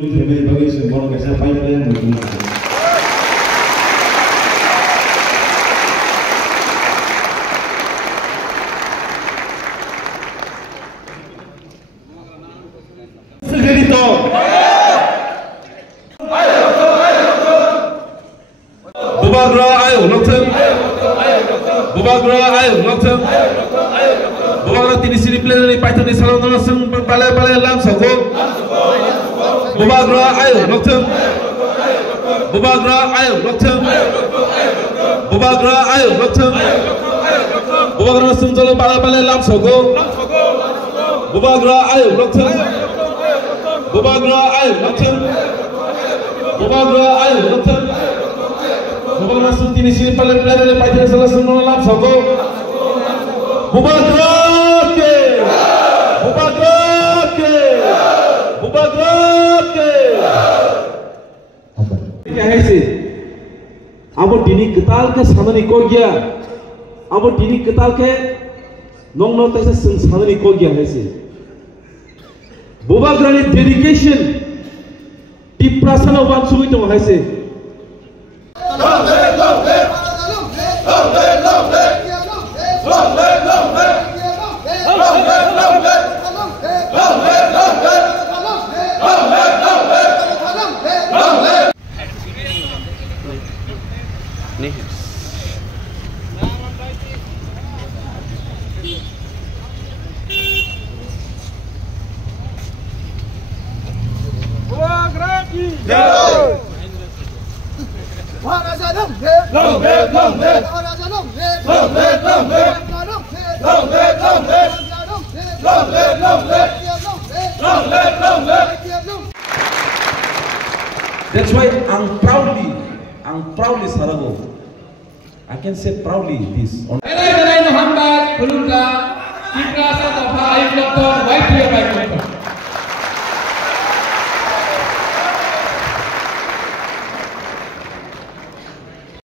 family bagay sa mga kasi pipeline mo. Dito. Bubagra ayo lokten. Bubagra ayo lokten. Bubagra tini sini plan ni paitun ni salon na sung pala lam sago. Bubagra ayo lokten. Bubagra ayo lokten. Bubagra ayo lokten. Bubagra sung jolo pala lam sago. Bubagra ayo lokten. Bubagra ayo lokten. Bubagra ayo lokten. Bubagra sung tini sini pala ni paitun ni salon lam sago. Bubagra ke. Bubagra ke. Bubagra ke. क्या है से? अब डिनी कताल के सामने को गया. अब डिनी कताल के नोंग नोंग तैसे सामने को गया है से. बुबाग्रा ने डेडिकेशन टिप्रासन वाक सुई तो है से. That's why I'm proudly Sarago. I can say proudly this. On